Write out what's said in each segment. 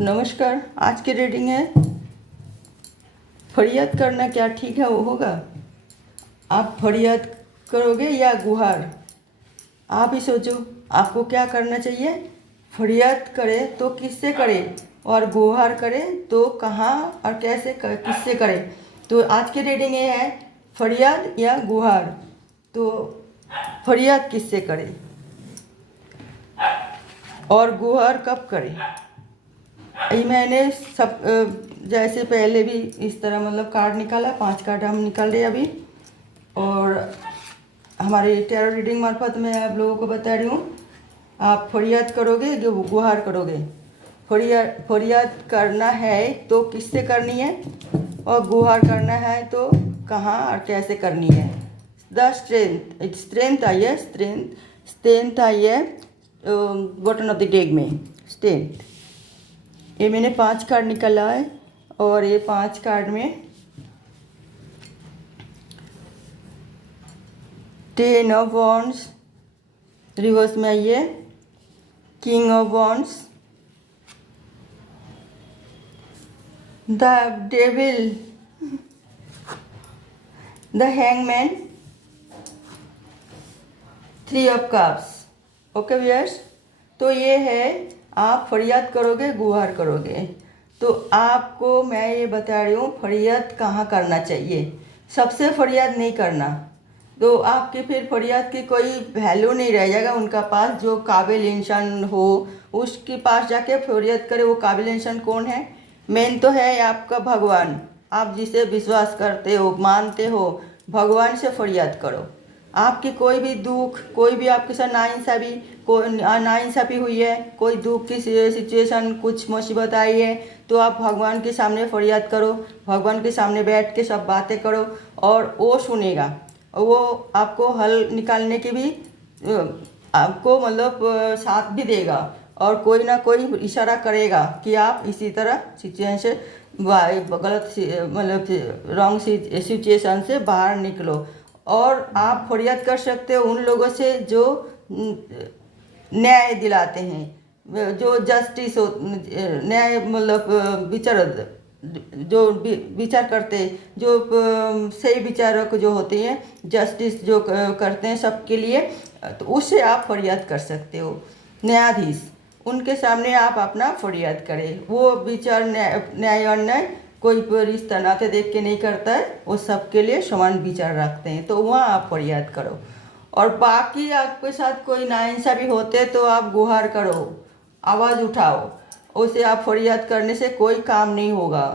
नमस्कार। आज की रीडिंग है फरियाद करना क्या ठीक है वो होगा। आप फरियाद करोगे या गुहार, आप ही सोचो आपको क्या करना चाहिए। फरियाद करे तो किससे करे और गुहार करे तो कहाँ और कैसे किससे करे। तो आज की रीडिंग ये है फरियाद या गुहार। तो फरियाद किससे करे और गुहार कब करे। मैंने सब जैसे पहले भी इस तरह मतलब कार्ड निकाला, 5 कार्ड हम निकाल रहे अभी। और हमारे टैरो रीडिंग मार्फत मैं आप लोगों को बता रही हूँ। आप फरियाद करोगे जो गुहार करोगे। फरियाद करना है तो किससे करनी है और गुहार करना है तो कहाँ और कैसे करनी है। द स्ट्रेंथ आई है, स्ट्रेंथ आई है बॉटम ऑफ द डेक में स्ट्रेंथ। ये मैंने 5 कार्ड निकाला है और ये 5 कार्ड में 10 ऑफ वॉन्ड्स रिवर्स में आई है, king of wands, the devil, the hangman, 3 of cups. Okay viewers, तो ये है आप फरियाद करोगे गुहार करोगे। तो आपको मैं ये बता रही हूँ फरियाद कहाँ करना चाहिए। सबसे फरियाद नहीं करना, तो आपकी फिर फरियाद की कोई वैल्यू नहीं रह जाएगा। उनका पास जो काबिल इंसान हो उसके पास जाके फरियाद करे। वो काबिल इंसान कौन है? मेन तो है आपका भगवान। आप जिसे विश्वास करते हो मानते हो भगवान से फरियाद करो। आपकी कोई भी दुख, कोई भी आपके साथ नाइंसाफ़ी हुई है, कोई दुख की सिचुएशन, कुछ मुसीबत आई है, तो आप भगवान के सामने फरियाद करो। भगवान के सामने बैठ के सब बातें करो और वो सुनेगा। और वो आपको हल निकालने की भी आपको मतलब साथ भी देगा और कोई ना कोई इशारा करेगा कि आप इसी तरह सिचुएशन से गलत मतलब रॉन्ग सिचुएशन से बाहर निकलो। और आप फरियाद कर सकते हो उन लोगों से जो न्याय दिलाते हैं, जो जस्टिस हो, न्याय मतलब जो विचार करते, जो सही विचारक जो होते हैं, जस्टिस जो करते हैं सबके लिए, तो उससे आप फरियाद कर सकते हो। न्यायाधीश, उनके सामने आप अपना फरियाद करें। वो विचार न्याय और न्याय कोई रिश्ता नाते देख के नहीं करता है, वो सबके लिए समान विचार रखते हैं। तो वहाँ आप फरियाद करो। और बाकी आपके साथ कोई नाइंसाफ़ी होते तो आप गुहार करो, आवाज़ उठाओ। उसे आप फरियाद करने से कोई काम नहीं होगा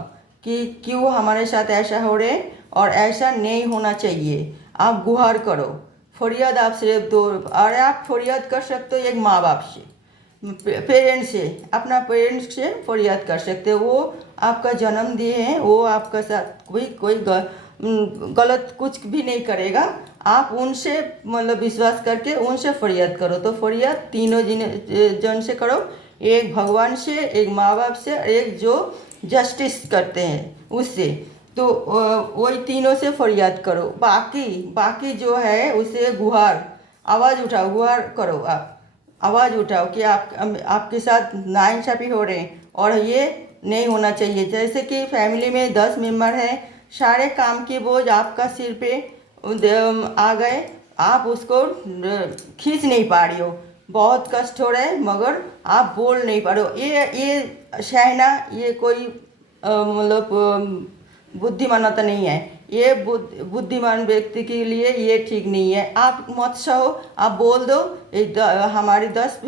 कि क्यों हमारे साथ ऐसा हो रहे और ऐसा नहीं होना चाहिए। आप गुहार करो, फरियाद आप सिर्फ दो। और आप फरियाद कर सकते हो एक माँ बाप से, पेरेंट्स से, अपना पेरेंट्स से फरियाद कर सकते हो। वो आपका जन्म दिए हैं, वो आपका साथ कोई गलत कुछ भी नहीं करेगा। आप उनसे मतलब विश्वास करके उनसे फरियाद करो। तो फरियाद तीनों जन से करो, एक भगवान से, एक माँ बाप से, एक जो जस्टिस करते हैं उससे। तो वही तीनों से फरियाद करो। बाकी जो है उसे गुहार, आवाज़ उठाओ, गुहार करो। आप आवाज़ उठाओ कि आपके साथ नाइंसाफ़ी हो रहे हैं और ये नहीं होना चाहिए। जैसे कि फैमिली में 10 मेंबर हैं, सारे काम की बोझ आपका सिर पे आ गए, आप उसको खींच नहीं पा रही हो, बहुत कष्ट हो रहा है मगर आप बोल नहीं पा रहे हो। ये सहना ये कोई मतलब बुद्धिमानता नहीं है। ये बुद्धिमान व्यक्ति के लिए ये ठीक नहीं है। आप मत सहो, आप बोल दो हमारी 10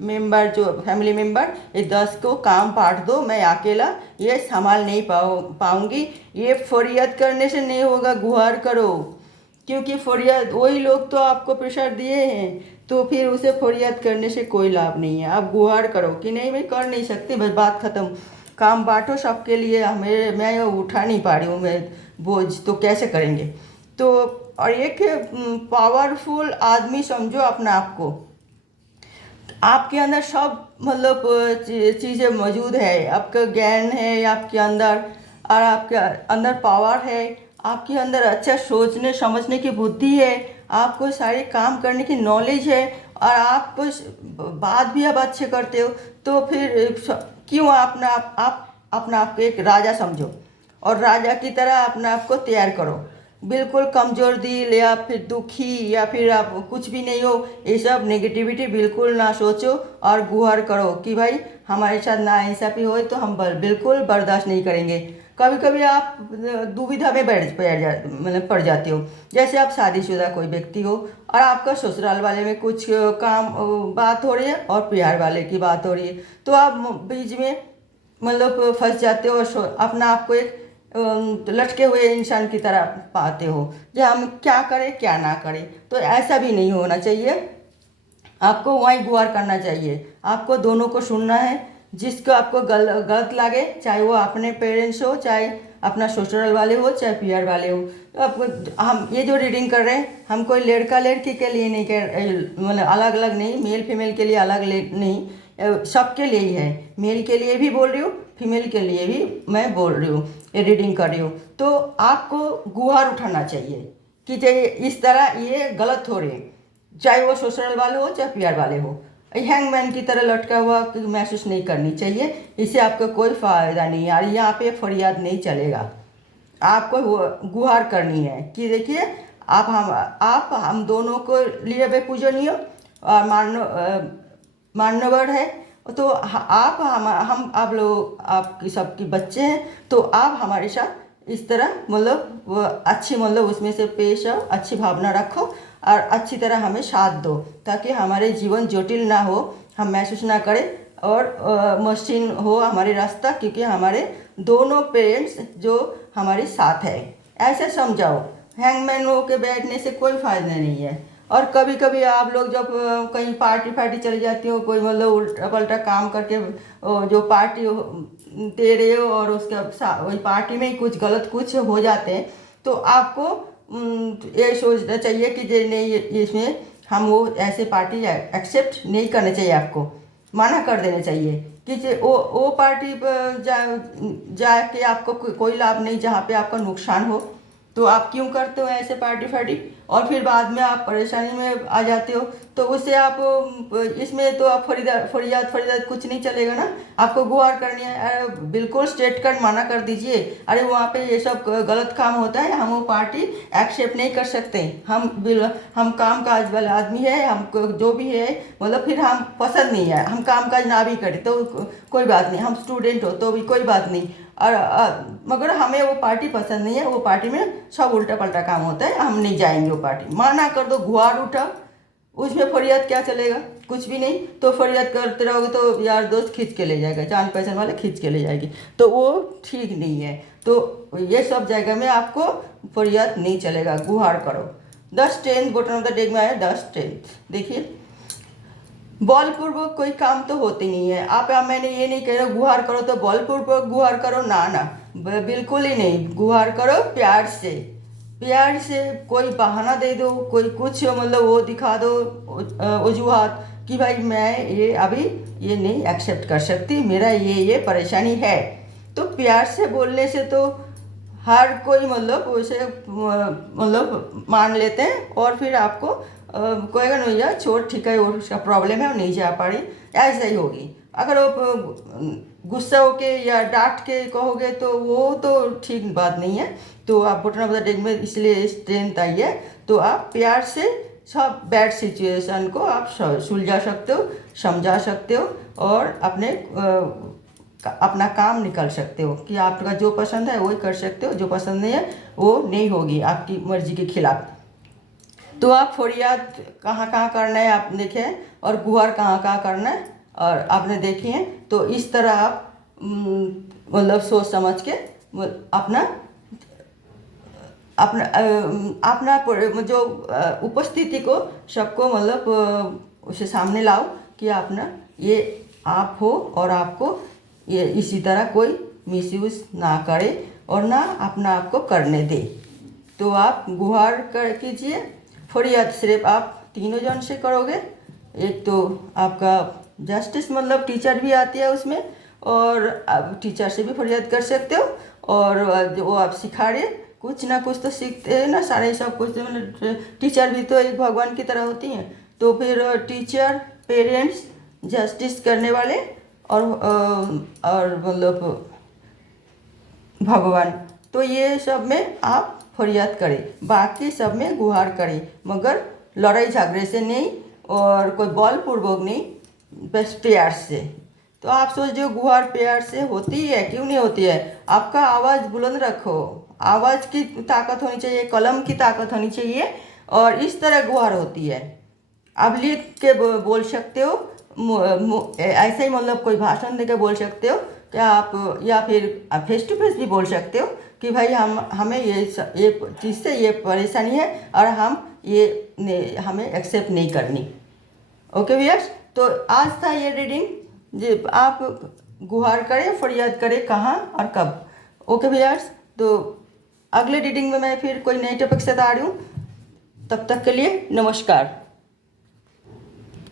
मेंबर जो फैमिली मेंबर, ये 10 को काम बांट दो, मैं अकेला ये संभाल नहीं पाऊंगी। ये फरियाद करने से नहीं होगा, गुहार करो। क्योंकि फरियाद वही लोग तो आपको प्रेशर दिए हैं, तो फिर उसे फरियाद करने से कोई लाभ नहीं है। आप गुहार करो कि नहीं मैं कर नहीं सकती, बस बात ख़त्म, काम बांटो सबके लिए। मैं उठा नहीं पा रही हूँ मैं बोझ, तो कैसे करेंगे। तो और एक पावरफुल आदमी समझो अपना आप को। आपके अंदर सब मतलब चीज़ें मौजूद है, आपका ज्ञान है आपके अंदर, और आपके अंदर पावर है, आपके अंदर अच्छा सोचने समझने की बुद्धि है, आपको सारे काम करने की नॉलेज है, और आप बात भी अब अच्छे करते हो। तो फिर क्यों आप अपना आप को एक राजा समझो और राजा की तरह अपने आप को तैयार करो। बिल्कुल कमज़ोर दिल या फिर दुखी या फिर आप कुछ भी नहीं हो, ये सब नेगेटिविटी बिल्कुल ना सोचो और गुहार करो कि भाई हमारे साथ नाइंसाफ़ी हो तो हम बिल्कुल बर्दाश्त नहीं करेंगे। कभी कभी आप दुविधा में मतलब पड़ जाते हो। जैसे आप शादीशुदा कोई व्यक्ति हो और आपका ससुराल वाले में कुछ काम बात हो रही है और प्यार वाले की बात हो रही है, तो आप बीच में मतलब फंस जाते हो और अपना आप को एक लटके हुए इंसान की तरह पाते हो जो हम क्या करें क्या ना करें। तो ऐसा भी नहीं होना चाहिए, आपको वहीं गुहार करना चाहिए। आपको दोनों को सुनना है। जिसको आपको गलत लगे, चाहे वो अपने पेरेंट्स हो, चाहे अपना ससुराल वाले हो, चाहे पीआर वाले हो। तो आपको हम ये जो रीडिंग कर रहे हैं, हम कोई लड़का लड़की के लिए नहीं कर, मतलब अलग अलग नहीं, मेल फीमेल के लिए अलग नहीं, सबके लिए ही है। मेल के लिए भी बोल रही हूँ, फीमेल के लिए भी मैं बोल रही हूँ, ये रीडिंग कर रही हूँ। तो आपको गुहार उठाना चाहिए कि इस तरह ये गलत हो रहे, चाहे वो ससुराल वाले हो चाहे पीआर वाले हो। हैंगमैन की तरह लटका हुआ महसूस नहीं करनी चाहिए, इससे आपका कोई फ़ायदा नहीं है और यहाँ पे फरियाद नहीं चलेगा। आपको गुहार करनी है कि देखिए आप हम दोनों को लिए वे पूजनीय और मान्यवर है। तो हम आप लोग आपकी सबकी बच्चे हैं, तो आप हमारे साथ इस तरह मतलब अच्छी मतलब उसमें से पेश आओ, अच्छी भावना रखो और अच्छी तरह हमें साथ दो, ताकि हमारे जीवन जटिल ना हो, हम महसूस ना करें और मशीन हो हमारे रास्ता, क्योंकि हमारे दोनों पेरेंट्स जो हमारे साथ है, ऐसे समझाओ। हैंगमैन हो के बैठने से कोई फ़ायदा नहीं है। और कभी कभी आप लोग जब कहीं पार्टी चली जाती हो, कोई मतलब उल्टा पल्टा काम करके जो पार्टी दे रहे हो और उसके वही पार्टी में ही कुछ गलत कुछ हो जाते हैं, तो आपको ये सोचना चाहिए कि जे नहीं, इसमें हम वो ऐसे पार्टी एक्सेप्ट नहीं करना चाहिए, आपको मना कर देना चाहिए कि वो पार्टी पर जाके आपको कोई लाभ नहीं, जहाँ पे आपका नुकसान हो। तो आप क्यों करते हो ऐसे पार्टी और फिर बाद में आप परेशानी में आ जाते हो। तो उससे आप इसमें तो आप फरियाद कुछ नहीं चलेगा ना, आपको गुहार करनी है। अरे बिल्कुल स्ट्रेट कट मना कर दीजिए, अरे वहाँ पे ये सब गलत काम होता है, हम वो पार्टी एक्सेप्ट नहीं कर सकते। हम काम काज वाले आदमी है, हमको जो भी है मतलब फिर हम पसंद नहीं है, हम काम काज ना भी करें तो कोई बात नहीं, हम स्टूडेंट हो तो भी कोई बात नहीं। और मगर हमें वो पार्टी पसंद नहीं है, वो पार्टी में सब उल्टा पल्टा काम होता है, हम नहीं जाएंगे वो पार्टी। माना कर दो, गुहार उठा, उसमें फरियाद क्या चलेगा, कुछ भी नहीं। तो फरियाद करते रहोगे तो यार दोस्त खींच के ले जाएगा, जान पहचान वाले खींच के ले जाएगी, तो वो ठीक नहीं है। तो ये सब जगह में आपको फरियाद नहीं चलेगा, गुहार करो। 10 strength bottom of the deck में आया 10 स्ट्रेंथ। देखिए बलपूर्वक कोई काम तो होते नहीं है। आप मैंने ये नहीं कह रहा गुहार करो तो बलपूर्वक गुहार करो, ना बिल्कुल ही नहीं। गुहार करो प्यार से कोई बहाना दे दो, कोई कुछ मतलब वो दिखा दो वजूहात कि भाई मैं ये अभी ये नहीं एक्सेप्ट कर सकती, मेरा ये परेशानी है। तो प्यार से बोलने से तो हर कोई मतलब उसे मतलब मान लेते हैं और फिर आपको कहेगा नहीं यार छोड़, ठीक है, और उसका प्रॉब्लम है, वो नहीं जा पा रही, ऐसा ही होगी। अगर वो गुस्सा होके या डांट के कहोगे तो वो तो ठीक बात नहीं है। तो आप बटन ऑफ द डेक में इसलिए स्ट्रेंथ आई है, तो आप प्यार से सब बैड सिचुएशन को आप सुलझा सकते हो, समझा सकते हो और अपना काम निकाल सकते हो कि आपका जो पसंद है वही कर सकते हो, जो पसंद नहीं है वो नहीं होगी आपकी मर्जी के खिलाफ। तो आप फरियाद कहाँ कहाँ करना है आप देखें और गुहार कहाँ कहाँ करना है और आपने देखी है। तो इस तरह आप मतलब सोच समझ के अपना अपना अपना जो उपस्थिति को सबको मतलब उसे सामने लाओ कि अपना ये आप हो और आपको ये इसी तरह कोई मिसयूज़ ना करे और ना अपना आपको करने दे। तो आप गुहार कर कीजिए। फरियाद सिर्फ आप तीनों जन से करोगे। एक तो आपका जस्टिस मतलब टीचर भी आती है उसमें, और आप टीचर से भी फरियाद कर सकते हो। और जो वो आप सिखा रहे कुछ ना कुछ तो सीखते हैं ना, सारे सब कुछ तो मतलब टीचर भी तो एक भगवान की तरह होती हैं। तो फिर टीचर, पेरेंट्स, जस्टिस करने वाले और मतलब भगवान, तो ये सब में आप फरियाद करें, बाकी सब में गुहार करें, मगर लड़ाई झगड़े से नहीं और कोई बलपूर्वक नहीं, बस प्यार से। तो आप सोच जो गुहार प्यार से होती है, क्यों नहीं होती है? आपका आवाज़ बुलंद रखो, आवाज़ की ताकत होनी चाहिए, कलम की ताकत होनी चाहिए, और इस तरह गुहार होती है। आप लिख के बोल सकते हो, ऐसे ही मतलब कोई भाषण दे के बोल सकते हो क्या आप, या फिर आप फेस टू फेस भी बोल सकते हो कि भाई हमें ये चीज़ से ये परेशानी है और हम हमें एक्सेप्ट नहीं करनी। ओके व्यूअर्स, तो आज था ये रीडिंग, जी आप गुहार करें, फरियाद करें कहाँ और कब। ओके व्यूअर्स, तो अगले रीडिंग में मैं फिर कोई नई टॉपिक से आ रही हूँ, तब तक के लिए नमस्कार।